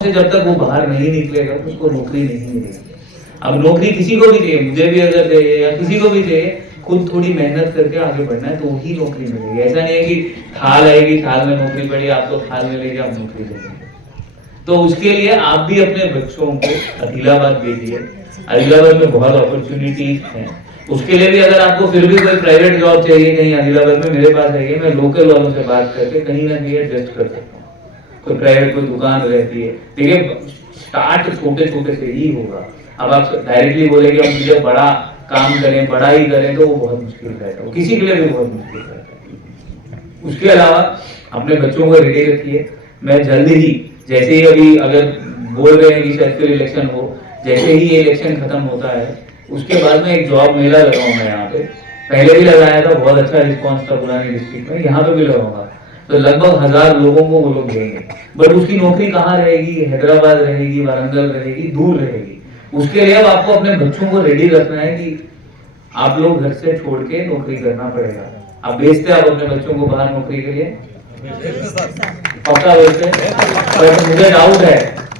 जब तक वो बाहर नहीं निकलेगा उसको नौकरी नहीं मिलेगी। अब नौकरी किसी को भी चाहिए, मुझे भी अगर चाहिए या किसी को भी चाहिए, खुद थोड़ी मेहनत करके आगे बढ़ना है तो ही नौकरी मिलेगी। ऐसा नहीं है कि थाल आएगी, थाल में नौकरी पड़ी, आपको थाल मिलेगी, आप नौकरी लेंगे। तो उसके लिए आप भी अपने बच्चों को आदिलाबाद भेजिए। आदिलाबाद में बहुत अपॉर्चुनिटीज हैं। उसके लिए भी अगर आपको फिर भी कोई प्राइवेट जॉब चाहिए कहीं आदिलाबाद में, मेरे पास आइए, मैं लोकल वालों से बात करके कहीं ना कहीं एडजस्ट कर सकता हूँ। कोई प्राइवेट कोई दुकान रहती है, देखिए स्टार्ट छोटे छोटे से ही होगा। अब आप डायरेक्टली बोले कि हम मुझे बड़ा काम करें, बड़ा ही करें, तो वो बहुत मुश्किल रहता है, किसी के लिए भी बहुत मुश्किल रहता है। उसके अलावा अपने बच्चों को रेडी रखिए। मैं जल्द ही, जैसे ही अभी अगर बोल रहे हैं कि शायद फिर इलेक्शन हो, जैसे ही ये इलेक्शन खत्म होता है उसके बाद में एक जॉब मेला लगाऊंगा यहाँ पे। पहले भी लगाया था, बहुत अच्छा रिस्पॉन्स था पुरानी डिस्ट्रिक्ट में, यहाँ पे भी लगाऊंगा। तो लगभग 1000 लोगों को वो लोग देंगे। बट उसकी नौकरी कहाँ रहेगी? हैदराबाद रहेगी, वारंगल रहेगी, दूर रहेगी। उसके लिए अब आपको अपने बच्चों को रेडी रखना है कि आप लोग घर से छोड़ के नौकरी करना पड़ेगा। आप भेजते आप अपने बच्चों को बाहर नौकरी के लिए? पक्का भेजते? पर मुझे डाउट है